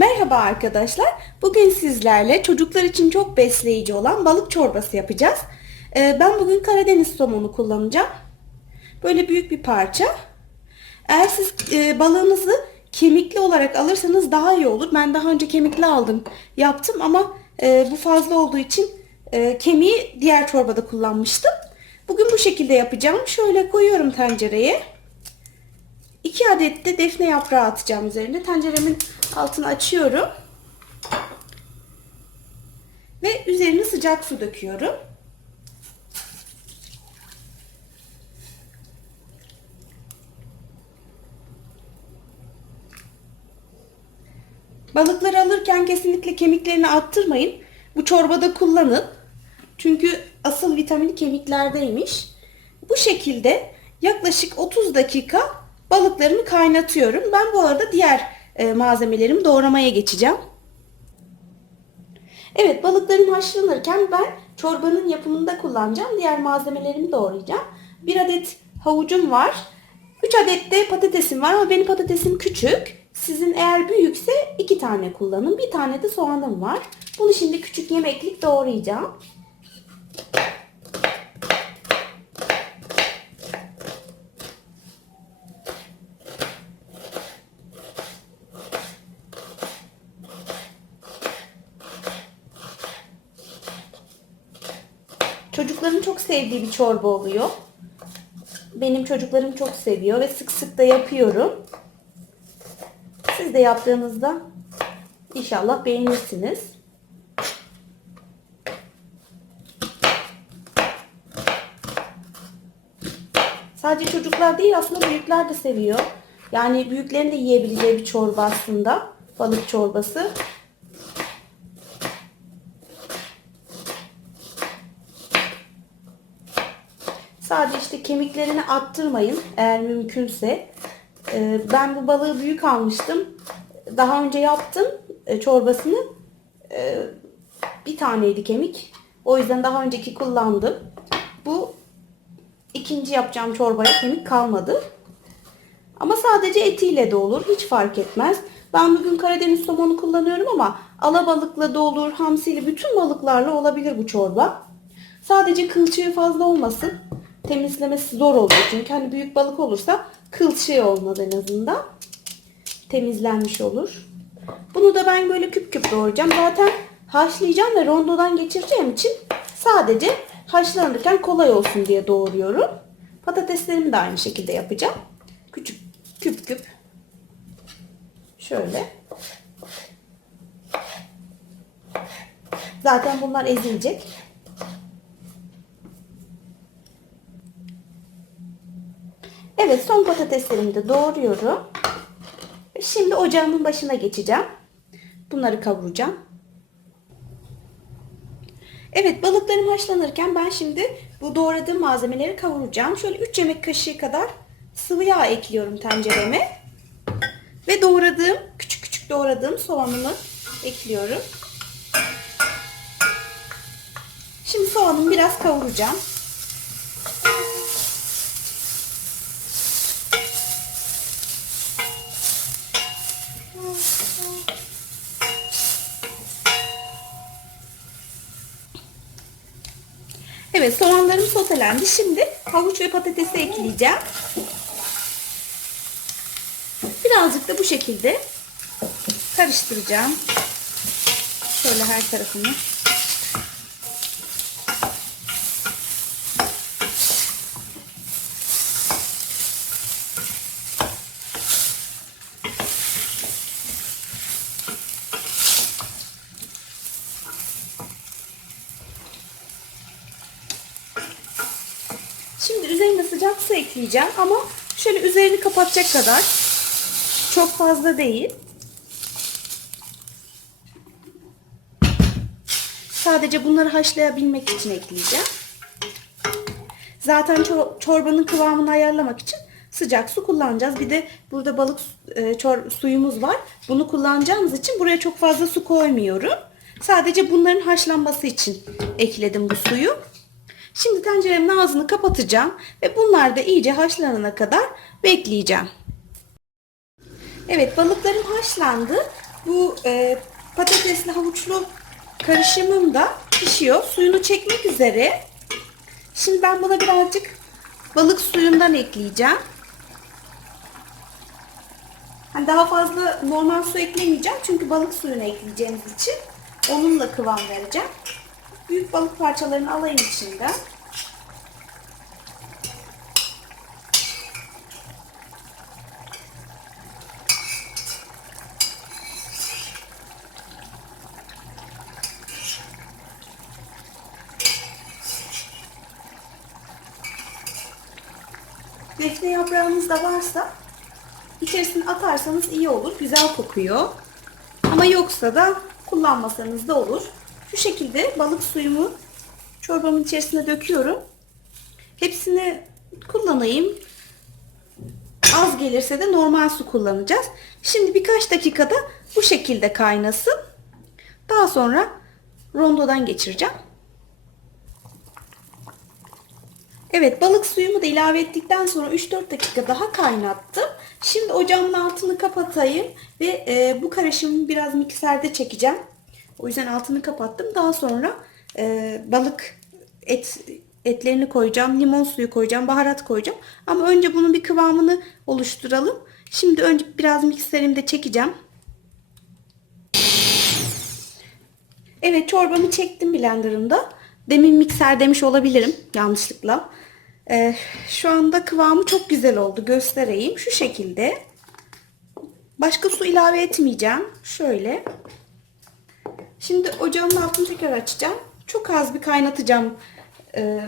Merhaba arkadaşlar. Bugün sizlerle çocuklar için çok besleyici olan balık çorbası yapacağız. Ee, ben bugün Karadeniz somonu kullanacağım. Böyle büyük bir parça. Eğer siz e, balığınızı kemikli olarak alırsanız daha iyi olur. Ben daha önce kemikli aldım, yaptım ama e, bu fazla olduğu için e, kemiği diğer çorbada kullanmıştım. Bugün bu şekilde yapacağım. Şöyle koyuyorum tencereye. 2 adet de defne yaprağı atacağım üzerine. Tenceremin altını açıyorum. Ve üzerine sıcak su döküyorum. Balıkları alırken kesinlikle kemiklerini attırmayın. Bu çorbada kullanın. Çünkü asıl vitamini kemiklerdeymiş. Bu şekilde yaklaşık 30 dakika balıklarımı kaynatıyorum. Ben bu arada diğer e, malzemelerimi doğramaya geçeceğim. Evet balıklarım haşlanırken ben çorbanın yapımında kullanacağım. Diğer malzemelerimi doğrayacağım. Bir adet havucum var. 3 adet de patatesim var ama benim patatesim küçük. Sizin eğer büyükse 2 tane kullanın. Bir tane de soğanım var. Bunu şimdi küçük yemeklik doğrayacağım. Çocukların çok sevdiği bir çorba oluyor. Benim çocuklarım çok seviyor ve sık sık da yapıyorum. Siz de yaptığınızda inşallah beğenirsiniz. Sadece çocuklar değil aslında büyükler de seviyor. Yani büyüklerin de yiyebileceği bir çorba aslında. Balık çorbası. Sadece işte kemiklerini attırmayın eğer mümkünse. Ee, Ben bu balığı büyük almıştım. Daha önce yaptım e, çorbasını. Ee, Bir taneydi kemik. O yüzden daha önceki kullandım. Bu ikinci yapacağım çorbaya kemik kalmadı. Ama sadece etiyle de olur. Hiç fark etmez. Ben bugün Karadeniz somonu kullanıyorum ama alabalıkla da olur, hamsiyle bütün balıklarla olabilir bu çorba. Sadece kılçığı fazla olmasın. Temizlemesi zor oluyor çünkü hani büyük balık olursa kılçığı olmaz en azından. Temizlenmiş olur. Bunu da ben böyle küp küp doğrayacağım. Zaten haşlayacağım ve rondodan geçireceğim için sadece haşlanırken kolay olsun diye doğruyorum. Patateslerimi de aynı şekilde yapacağım. Küçük küp küp. Şöyle. Zaten bunlar ezilecek. Evet son patateslerimi de doğruyorum. Şimdi ocağımın başına geçeceğim. Bunları kavuracağım. Evet balıklarım haşlanırken ben şimdi bu doğradığım malzemeleri kavuracağım. Şöyle 3 yemek kaşığı kadar sıvı yağ ekliyorum tencereme. Ve doğradığım, küçük küçük doğradığım soğanımı ekliyorum. Şimdi soğanımı biraz kavuracağım. Evet soğanlarım sotelendi. Şimdi havuç ve patatesi ekleyeceğim. Birazcık da bu şekilde karıştıracağım. Şöyle her tarafını. Şimdi üzerine sıcak su ekleyeceğim ama şöyle üzerini kapatacak kadar. Çok fazla değil. Sadece bunları haşlayabilmek için ekleyeceğim. Zaten çor- çorbanın kıvamını ayarlamak için sıcak su kullanacağız. Bir de burada balık e, suyumuz var. Bunu kullanacağımız için buraya çok fazla su koymuyorum. Sadece bunların haşlanması için ekledim bu suyu. Şimdi tenceremin ağzını kapatacağım ve bunlar da iyice haşlanana kadar bekleyeceğim. Evet balıklarım haşlandı. Bu e, patatesli havuçlu karışımım da pişiyor. Suyunu çekmek üzere. Şimdi ben buna birazcık balık suyundan ekleyeceğim. Hani daha fazla normal su eklemeyeceğim çünkü balık suyunu ekleyeceğimiz için onunla kıvam vereceğim. Büyük balık parçalarını alayım içinden. Defne yaprağınız da varsa içerisine atarsanız iyi olur. Güzel kokuyor. Ama yoksa da kullanmasanız da olur. Şekilde balık suyumu çorbamın içerisine döküyorum. Hepsini kullanayım. Az gelirse de normal su kullanacağız. Şimdi birkaç dakikada bu şekilde kaynasın. Daha sonra rondodan geçireceğim. Evet balık suyumu da ilave ettikten sonra 3-4 dakika daha kaynattım. Şimdi ocağımın altını kapatayım ve e, bu karışımı biraz mikserde çekeceğim. O yüzden altını kapattım. Daha sonra e, balık et etlerini koyacağım, limon suyu koyacağım, baharat koyacağım. Ama önce bunun bir kıvamını oluşturalım. Şimdi önce biraz mikserimde çekeceğim. Evet çorbamı çektim blenderımda. Demin mikser demiş olabilirim yanlışlıkla. Ee, şu anda kıvamı çok güzel oldu. Göstereyim. Şu şekilde. Başka su ilave etmeyeceğim. Şöyle. Şimdi ocağın altını tekrar açacağım. Çok az bir kaynatacağım. Ee,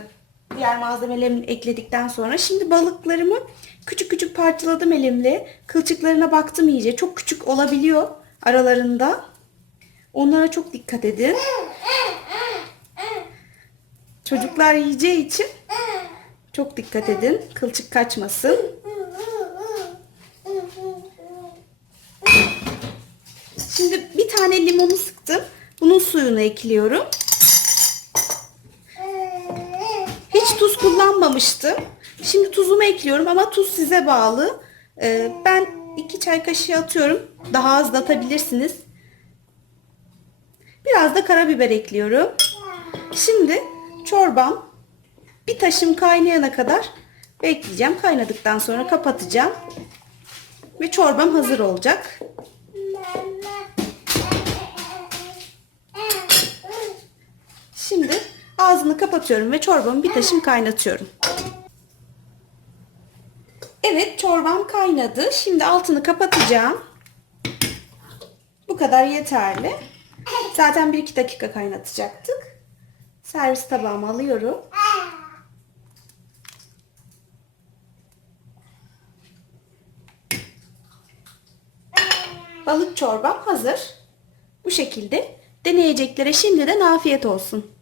diğer malzemelerimi ekledikten sonra. Şimdi balıklarımı küçük küçük parçaladım elimle. Kılçıklarına baktım iyice. Çok küçük olabiliyor aralarında. Onlara çok dikkat edin. Çocuklar yiyeceği için çok dikkat edin. Kılçık kaçmasın. Şimdi bir tane limonu suyunu ekliyorum. Hiç tuz kullanmamıştım. Şimdi tuzumu ekliyorum ama tuz size bağlı. Ee, ben iki çay kaşığı atıyorum. Daha az da atabilirsiniz. Biraz da karabiber ekliyorum. Şimdi çorbam bir taşım kaynayana kadar bekleyeceğim. Kaynadıktan sonra kapatacağım. Ve çorbam hazır olacak. Şimdi ağzını kapatıyorum ve çorbamı bir taşım kaynatıyorum. Evet çorbam kaynadı. Şimdi altını kapatacağım. Bu kadar yeterli. Zaten 1-2 dakika kaynatacaktık. Servis tabağıma alıyorum. Balık çorbam hazır. Bu şekilde deneyeceklere şimdiden afiyet olsun.